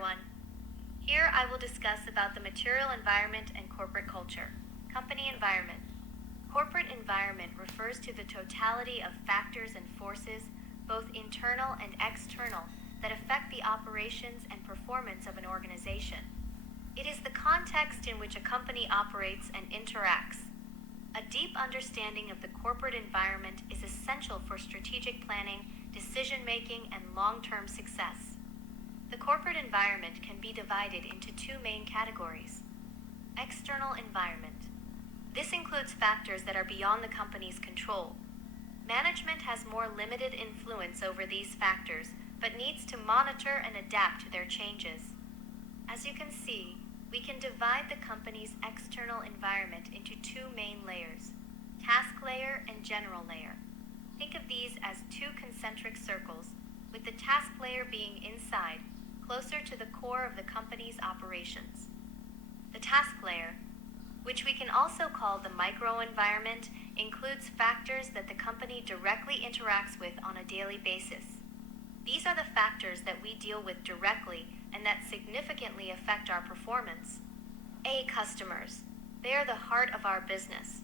everyone. Here I will discuss about the material environment and corporate culture. Company environment. Corporate environment refers to the totality of factors and forces, both internal and external, that affect the operations and performance of an organization. It is the context in which a company operates and interacts. A deep understanding of the corporate environment is essential for strategic planning, decision-making, and long-term success. The corporate environment can be divided into two main categories. External environment. This includes factors that are beyond the company's control. Management has more limited influence over these factors, but needs to monitor and adapt to their changes. As you can see, we can divide the company's external environment into two main layers, task layer and general layer. Think of these as two concentric circles, with the task layer being inside, closer to the core of the company's operations. The task layer, which we can also call the microenvironment, includes factors that the company directly interacts with on a daily basis. These are the factors that we deal with directly and that significantly affect our performance. A. Customers. They are the heart of our business.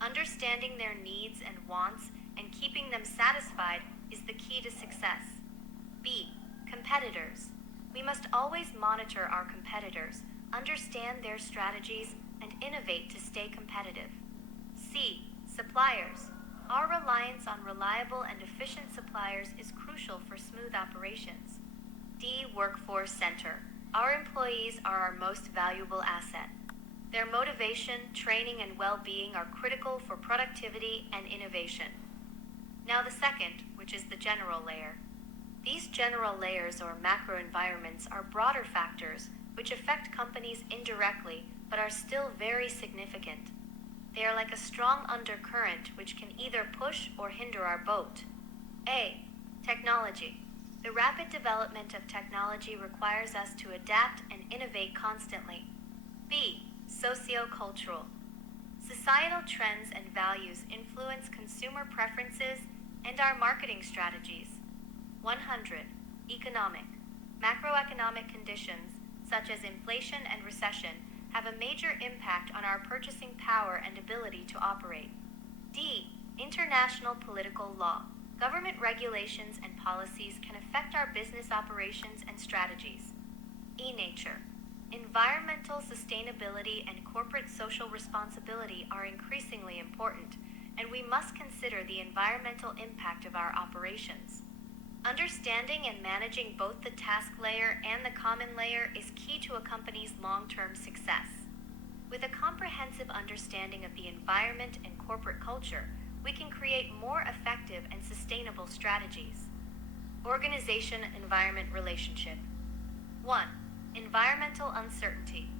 Understanding their needs and wants and keeping them satisfied is the key to success. B. Competitors. We must always monitor our competitors, understand their strategies, and innovate to stay competitive. C. Suppliers. Our reliance on reliable and efficient suppliers is crucial for smooth operations. D. Workforce center. Our employees are our most valuable asset. Their motivation, training, and well-being are critical for productivity and innovation. Now the second, which is the general layer. These general layers or macro environments are broader factors which affect companies indirectly but are still very significant. They are like a strong undercurrent which can either push or hinder our boat. A. Technology. The rapid development of technology requires us to adapt and innovate constantly. B. Socio-cultural. Societal trends and values influence consumer preferences and our marketing strategies. 100. Economic. Macroeconomic conditions, such as inflation and recession, have a major impact on our purchasing power and ability to operate. D. International political law. Government regulations and policies can affect our business operations and strategies. E. Nature. Environmental sustainability and corporate social responsibility are increasingly important, and we must consider the environmental impact of our operations. Understanding and managing both the task layer and the common layer is key to a company's long-term success. With a comprehensive understanding of the environment and corporate culture, we can create more effective and sustainable strategies. Organization-environment relationship. 1. Environmental uncertainty.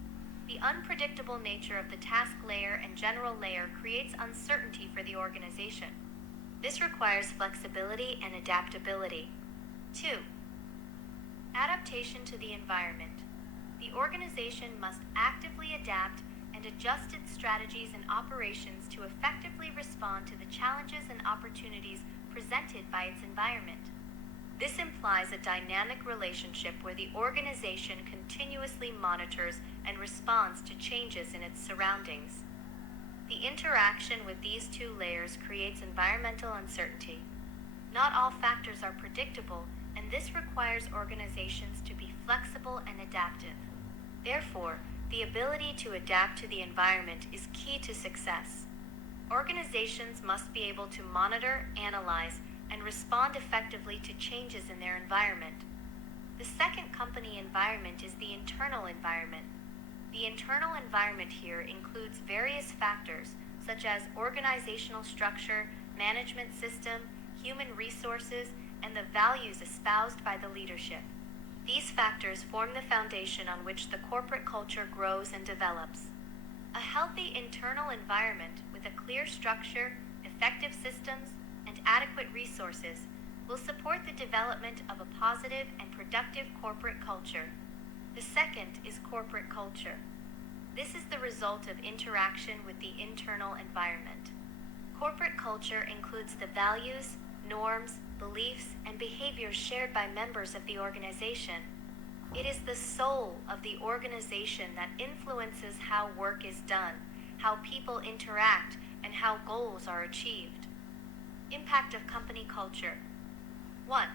The unpredictable nature of the task layer and general layer creates uncertainty for the organization. This requires flexibility and adaptability. 2. Adaptation to the environment. The organization must actively adapt and adjust its strategies and operations to effectively respond to the challenges and opportunities presented by its environment. This implies a dynamic relationship where the organization continuously monitors and responds to changes in its surroundings. The interaction with these two layers creates environmental uncertainty. Not all factors are predictable, and this requires organizations to be flexible and adaptive. Therefore, the ability to adapt to the environment is key to success. Organizations must be able to monitor, analyze, and respond effectively to changes in their environment. The second company environment is the internal environment. The internal environment here includes various factors such as organizational structure, management system, human resources, and the values espoused by the leadership. These factors form the foundation on which the corporate culture grows and develops. A healthy internal environment with a clear structure, effective systems, and adequate resources will support the development of a positive and productive corporate culture. The second is corporate culture. This is the result of interaction with the internal environment. Corporate culture includes the values, norms, beliefs, and behaviors shared by members of the organization. It is the soul of the organization that influences how work is done, how people interact, and how goals are achieved. Impact of company culture. 1.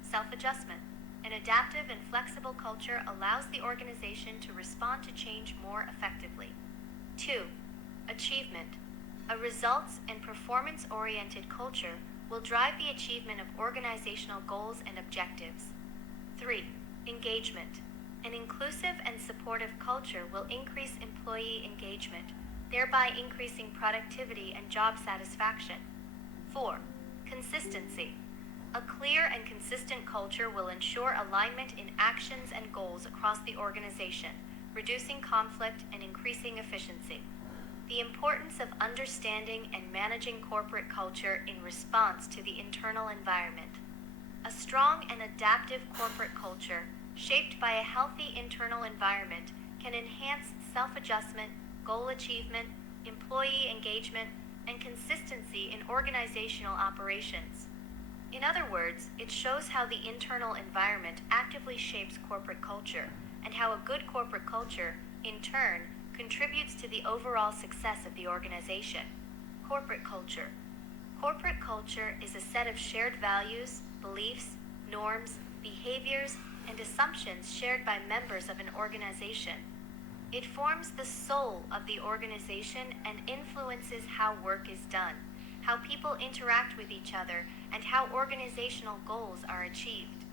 Self-adjustment. An adaptive and flexible culture allows the organization to respond to change more effectively. 2. Achievement. A results and performance-oriented culture will drive the achievement of organizational goals and objectives. 3. Engagement. An inclusive and supportive culture will increase employee engagement, thereby increasing productivity and job satisfaction. 4. Consistency. A clear and consistent culture will ensure alignment in actions and goals across the organization, reducing conflict and increasing efficiency. The importance of understanding and managing corporate culture in response to the internal environment. A strong and adaptive corporate culture, shaped by a healthy internal environment, can enhance self-adjustment, goal achievement, employee engagement, and consistency in organizational operations. In other words, it shows how the internal environment actively shapes corporate culture, and how a good corporate culture, in turn, contributes to the overall success of the organization. Corporate culture. Corporate culture is a set of shared values, beliefs, norms, behaviors, and assumptions shared by members of an organization. It forms the soul of the organization and influences how work is done, how people interact with each other, and how organizational goals are achieved.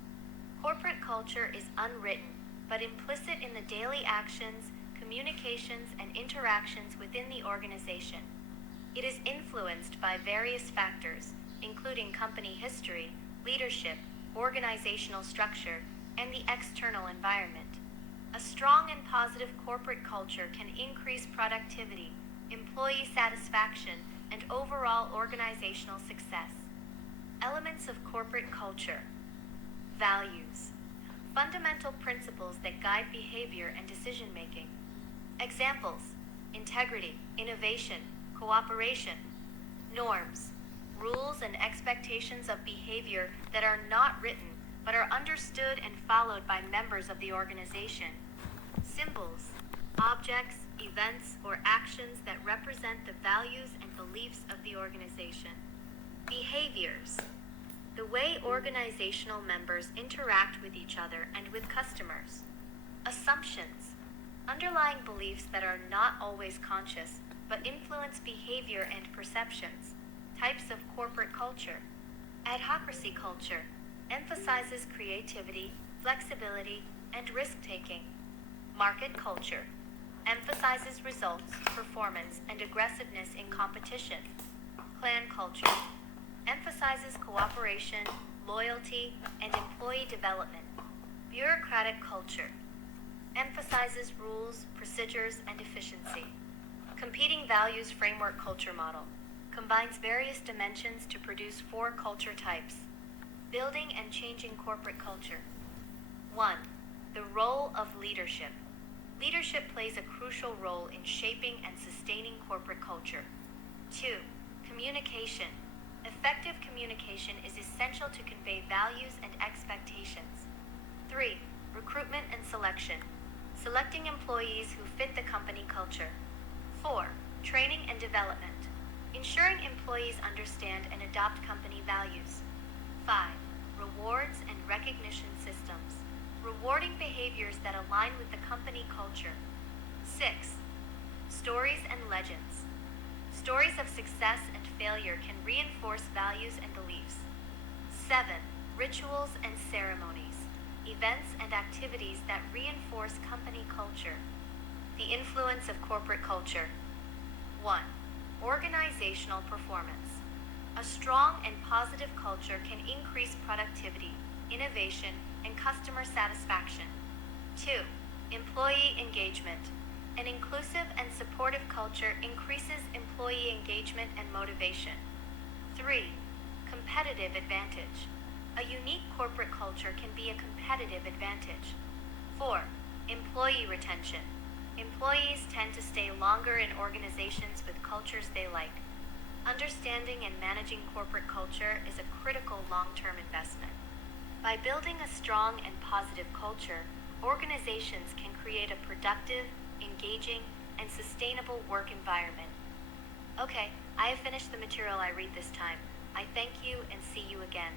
Corporate culture is unwritten, but implicit in the daily actions, communications, and interactions within the organization. It is influenced by various factors, including company history, leadership, organizational structure, and the external environment. A strong and positive corporate culture can increase productivity, employee satisfaction, and overall organizational success. Elements of corporate culture. Values. Fundamental principles that guide behavior and decision-making. Examples: integrity, innovation, cooperation. Norms. Rules and expectations of behavior that are not written but are understood and followed by members of the organization. Symbols. Objects, events, or actions that represent the values and beliefs of the organization. Behaviors. The way organizational members interact with each other and with customers. Assumptions. Underlying beliefs that are not always conscious, but influence behavior and perceptions. Types of corporate culture. Adhocracy culture emphasizes creativity, flexibility, and risk-taking. Market culture emphasizes results, performance, and aggressiveness in competition. Clan culture emphasizes cooperation, loyalty, and employee development. Bureaucratic culture emphasizes rules, procedures, and efficiency. Competing values framework culture model combines various dimensions to produce 4 culture types. Building and changing corporate culture. 1. The role of leadership. Leadership plays a crucial role in shaping and sustaining corporate culture. 2. Communication. Effective communication is essential to convey values and expectations. 3. Recruitment and selection. Selecting employees who fit the company culture. 4. Training and development. Ensuring employees understand and adopt company values. 5. Rewards and recognition systems. Rewarding behaviors that align with the company culture. 6. Stories and legends. Stories of success and failure can reinforce values and beliefs. 7. Rituals and ceremonies. Events and activities that reinforce company culture. The influence of corporate culture. 1. Organizational performance. A strong and positive culture can increase productivity, innovation, and customer satisfaction. 2. Employee engagement. An inclusive and supportive culture increases employee engagement and motivation. 3. Competitive advantage. A unique corporate culture can be a competitive advantage. 4. Employee retention. Employees tend to stay longer in organizations with cultures they like. Understanding and managing corporate culture is a critical long-term investment. By building a strong and positive culture, Organizations can create a productive, engaging, and sustainable work environment. Okay, I have finished the material I read this time. I thank you and see you again.